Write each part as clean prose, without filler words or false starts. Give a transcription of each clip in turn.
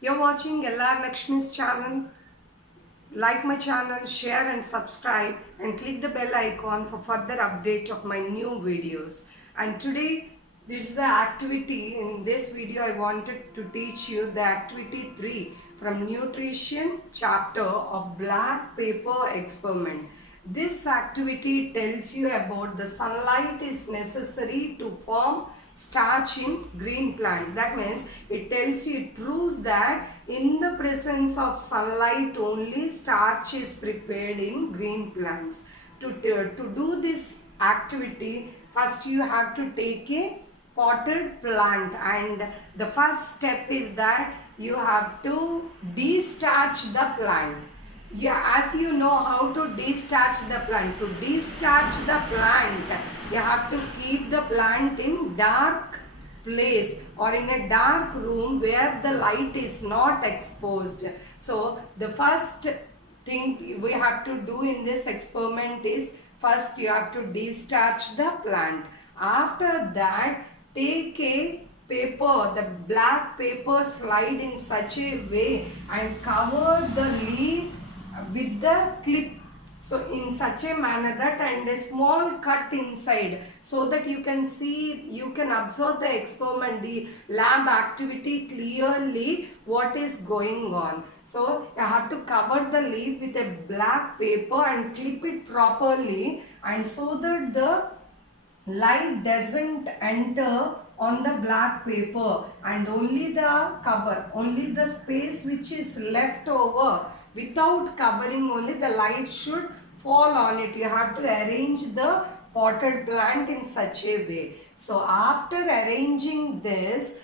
You're watching LR Lakshmi's channel. Like my channel, share and subscribe and click the bell icon for further update of my new videos. And today, this is the activity. In this video, I wanted to teach you the activity 3 from nutrition chapter of black paper experiment. This activity tells you about the sunlight is necessary to form starch in green plants. That means it tells you, it proves that in the presence of sunlight only starch is prepared in green plants. To do this activity, first you have to take a potted plant, and the first step is that you have to de-starch the plant. Yeah, as you know how to de-starch the plant. To de-starch the plant, you have to keep the plant in dark place or in a dark room where the light is not exposed. So the first thing we have to do in this experiment is, first you have to de-starch the plant. After that, take a paper, the black paper, slide in such a way and cover the leaf with the clip, so in such a manner that, and a small cut inside, so that you can see, you can observe the experiment, the lab activity clearly what is going on. So you have to cover the leaf with a black paper and clip it properly, and so that the light doesn't enter on the black paper, and only the cover, only the space which is left over without covering, only the light should fall on it. You have to arrange the potted plant in such a way. So after arranging this,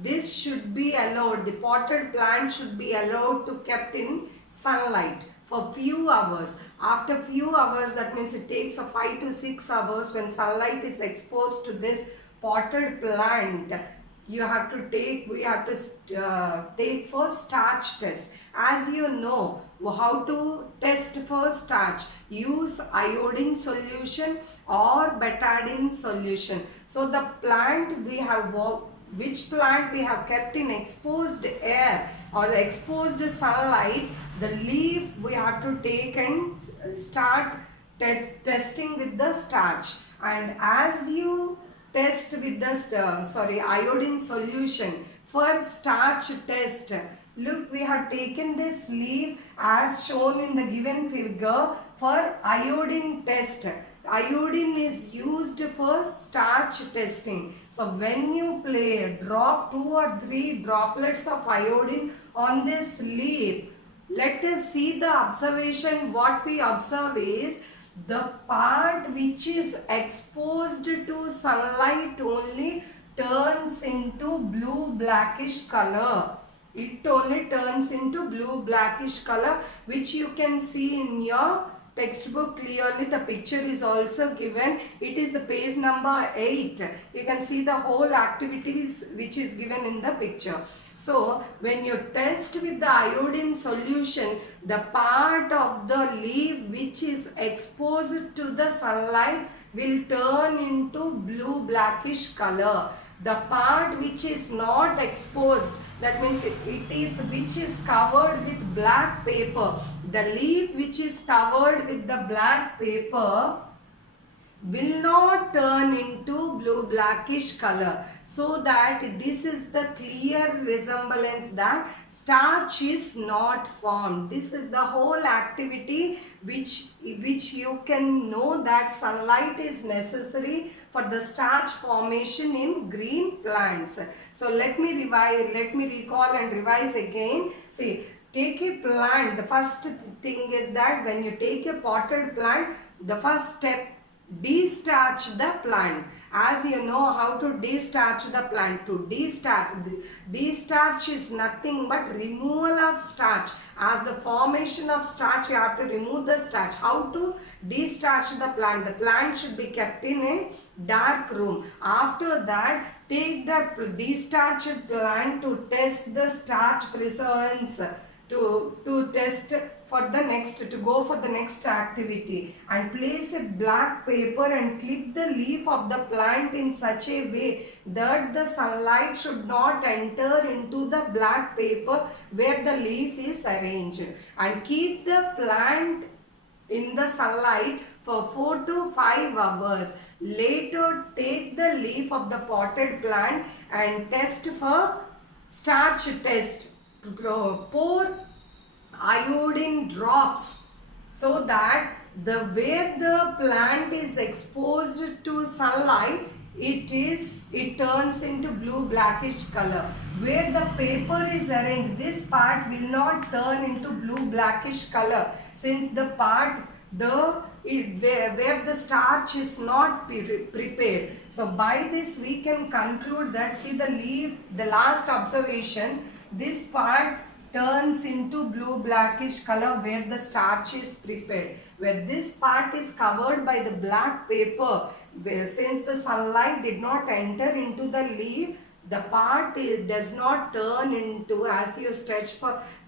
this should be allowed, the potted plant should be allowed to kept in sunlight for few hours. After few hours, that means it takes a 5 to 6 hours, when sunlight is exposed to this potted plant, you have to take, we have to take for starch test. As you know how to test for starch, use iodine solution or betadine solution. So the plant we have, which plant we have kept in exposed air or exposed sunlight, the leaf we have to take and start testing with the starch. And as you test with the iodine solution for starch test, look, we have taken this leaf as shown in the given figure for iodine test. Iodine is used for starch testing. So when you drop 2 or 3 droplets of iodine on this leaf, let us see the observation. What we observe is, the part which is exposed to sunlight only turns into blue blackish color. It only turns into blue blackish color, which you can see in your textbook clearly. The picture is also given. It is the page number 8. You can see the whole activities which is given in the picture. So when you test with the iodine solution, the part of the leaf which is exposed to the sunlight will turn into blue blackish color. The part which is not exposed, that means it is which is covered with black paper, the leaf which is covered with the black paper will not turn into blue blackish color. So that this is the clear resemblance that starch is not formed. This is the whole activity which you can know that sunlight is necessary for the starch formation in green plants. So let me recall and revise again. See, take a plant. The first thing is that when you take a potted plant, the first step, de-starch the plant. As you know how to de-starch the plant. To de-starch is nothing but removal of starch. As the formation of starch, you have to remove the starch. How to de-starch the plant? The plant should be kept in a dark room. After that, take the de-starched plant to test the starch presence, to test for the next, to go for the next activity, and place a black paper and clip the leaf of the plant in such a way that the sunlight should not enter into the black paper where the leaf is arranged, and keep the plant in the sunlight for 4 to 5 hours. Later, take the leaf of the potted plant and test for starch test. Pour iodine drops so that where the plant is exposed to sunlight, it turns into blue blackish color. Where the paper is arranged, this part will not turn into blue blackish color, since the part where the starch is not prepared. So by this we can conclude that, see the leaf, the last observation, this part turns into blue blackish color where the starch is prepared. Where this part is covered by the black paper, since the sunlight did not enter into the leaf, the part does not turn into, as you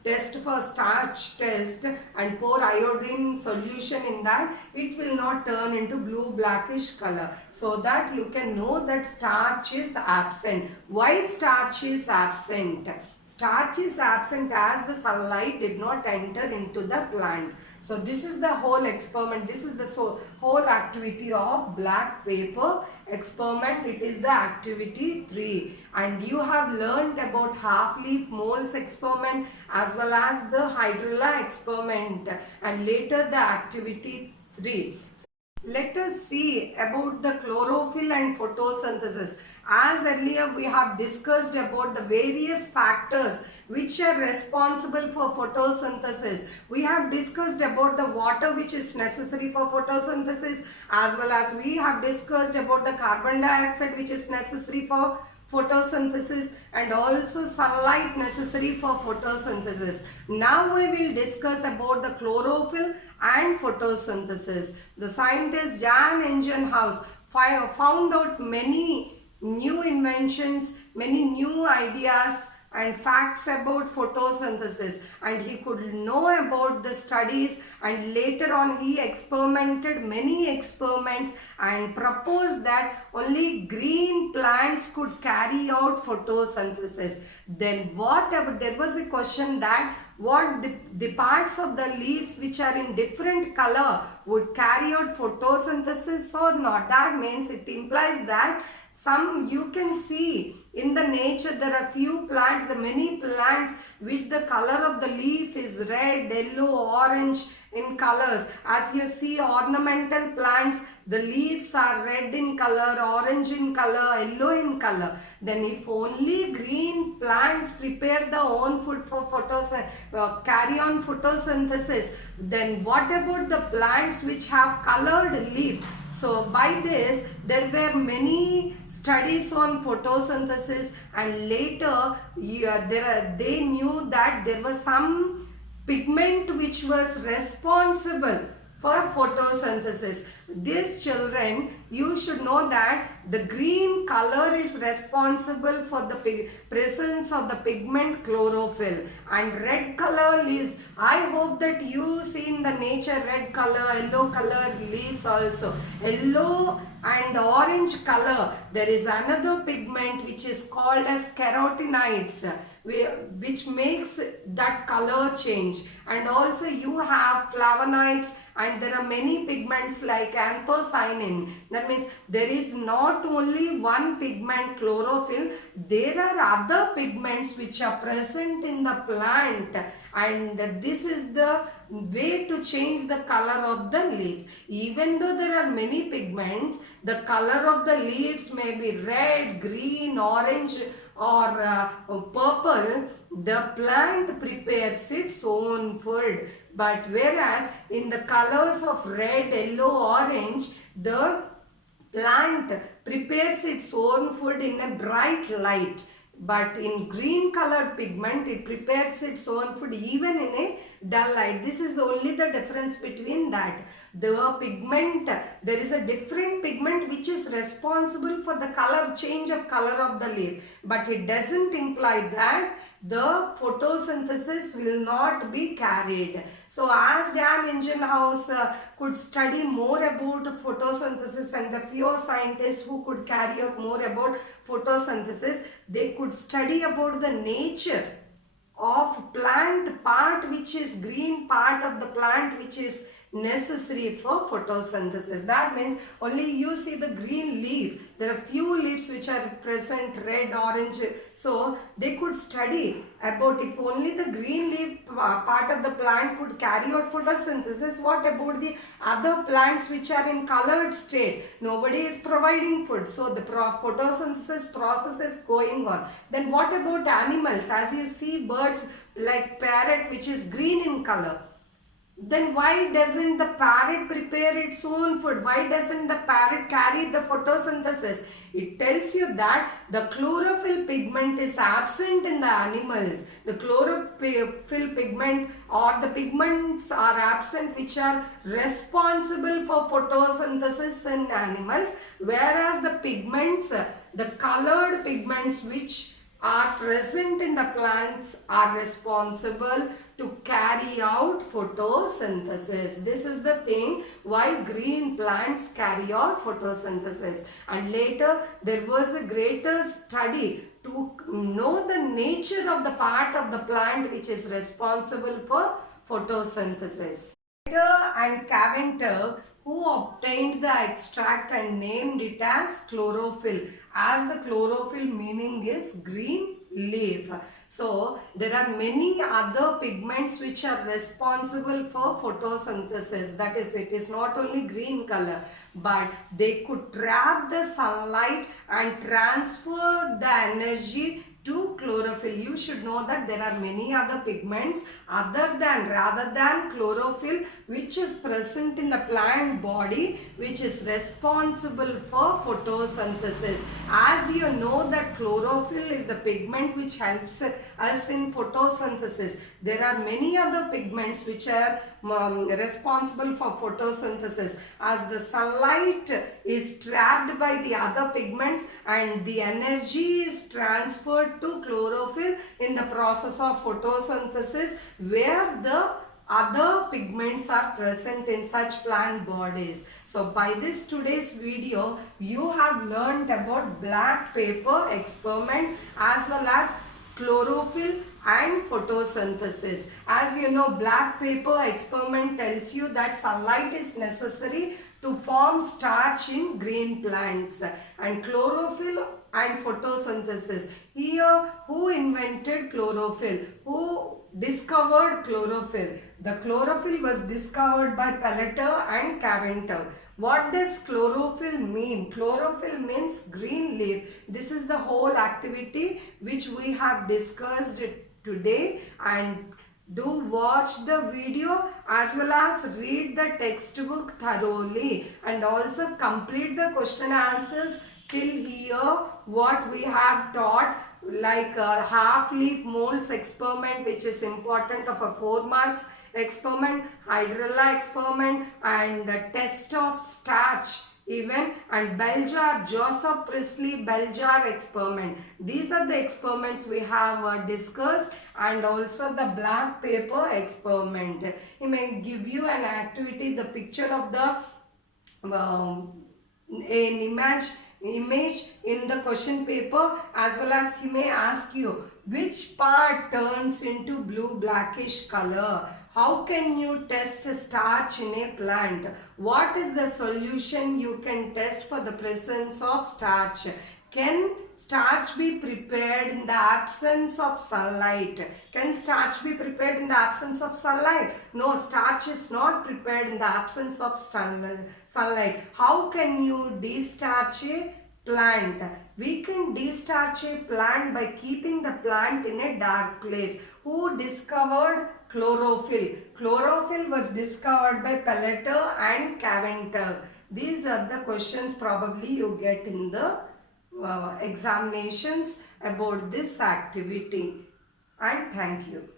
test for starch test and pour iodine solution in that, it will not turn into blue blackish color. So that you can know that starch is absent. Why starch is absent? Starch is absent as the sunlight did not enter into the plant. So this is the whole experiment. This is the whole activity of black paper experiment. It is the activity 3. And you have learned about half-leaf molds experiment as well as the hydrilla experiment, and later the activity 3. So let us see about the chlorophyll and photosynthesis. As earlier we have discussed about the various factors which are responsible for photosynthesis. We have discussed about the water which is necessary for photosynthesis, as well as we have discussed about the carbon dioxide which is necessary for photosynthesis, and also sunlight necessary for photosynthesis. Now we will discuss about the chlorophyll and photosynthesis. The scientist Jan Ingenhousz found out many new inventions, many new ideas and facts about photosynthesis, and he could know about the studies, and later on he experimented many experiments and proposed that only green plants could carry out photosynthesis. Then there was a question that what the parts of the leaves which are in different color would carry out photosynthesis or not. That means it implies that you can see in the nature there are few plants, the many plants which the color of the leaf is red, yellow, orange in colors. As you see ornamental plants, the leaves are red in color, orange in color, yellow in color. Then if only green plants prepare their own food for carry on photosynthesis, then what about the plants which have colored leaf? So by this there were many studies on photosynthesis, and later they knew that there was some pigment which was responsible for photosynthesis. These children, you should know that the green color is responsible for the presence of the pigment chlorophyll, and red color leaves. I hope that you see in the nature red color, yellow color leaves also. Yellow and orange color, there is another pigment which is called as carotenoids, which makes that color change. And also you have flavonoids, and there are many pigments like anthocyanin. That means there is not only one pigment chlorophyll, there are other pigments which are present in the plant, and this is the way to change the color of the leaves. Even though there are many pigments, the color of the leaves may be red, green, orange or purple. The plant prepares its own food, but whereas in the colors of red, yellow, orange, the plant prepares its own food in a bright light. But in green colored pigment, it prepares its own food even in a dull light. This is only the difference between that. The pigment, there is a different pigment which is responsible for the color, change of color of the leaf. But it doesn't imply that the photosynthesis will not be carried. So as Jan Ingenhousz could study more about photosynthesis, and the few scientists who could carry out more about photosynthesis, they could study about the nature of plant part which is green part of the plant which is necessary for photosynthesis. That means only you see the green leaf. There are few leaves which are present, red, orange. So they could study about if only the green leaf part of the plant could carry out photosynthesis, what about the other plants which are in colored state? Nobody is providing food. So the photosynthesis process is going on. Then what about animals? As you see birds like parrot which is green in color. Then why doesn't the parrot prepare its own food? Why doesn't the parrot carry the photosynthesis? It tells you that the chlorophyll pigment is absent in the animals. The chlorophyll pigment or the pigments are absent which are responsible for photosynthesis in animals, whereas the pigments, the colored pigments which are present in the plants are responsible to carry out photosynthesis. This is the thing why green plants carry out photosynthesis. And later there was a greater study to know the nature of the part of the plant which is responsible for photosynthesis. And Caventer, who obtained the extract and named it as chlorophyll, as the chlorophyll meaning is green leaf. So there are many other pigments which are responsible for photosynthesis. That is, it is not only green color, but they could trap the sunlight and transfer the energy to chlorophyll. You should know that there are many other pigments rather than chlorophyll which is present in the plant body, which is responsible for photosynthesis. As you know that chlorophyll is the pigment which helps us in photosynthesis. There are many other pigments which are responsible for photosynthesis. As the sunlight is trapped by the other pigments and the energy is transferred to chlorophyll in the process of photosynthesis, where the other pigments are present in such plant bodies. So by this today's video, you have learned about black paper experiment as well as chlorophyll and photosynthesis. As you know, black paper experiment tells you that sunlight is necessary to form starch in green plants, and chlorophyll and photosynthesis. Here, who invented chlorophyll? Who discovered chlorophyll? The chlorophyll was discovered by Pelleter and Caventer. What does chlorophyll mean? Chlorophyll means green leaf. This is the whole activity which we have discussed today, and do watch the video as well as read the textbook thoroughly, and also complete the question answers till here. What we have taught, like a half leaf molds experiment which is important of a 4 marks experiment, hydrilla experiment, and the test of starch even, and bell jar, Joseph Priestley bell jar experiment. These are the experiments we have discussed, and also the black paper experiment. He may give you an activity, the picture of the an image in the question paper, as well as he may ask you which part turns into blue blackish color. How can you test a starch in a plant? What is the solution you can test for the presence of starch? Can starch be prepared in the absence of sunlight? Can starch be prepared in the absence of sunlight? No, starch is not prepared in the absence of sunlight. How can you destarch a plant? We can destarch a plant by keeping the plant in a dark place. Who discovered chlorophyll? Chlorophyll was discovered by Pelleter and Caventer. These are the questions probably you get in the examinations about this activity. And thank you.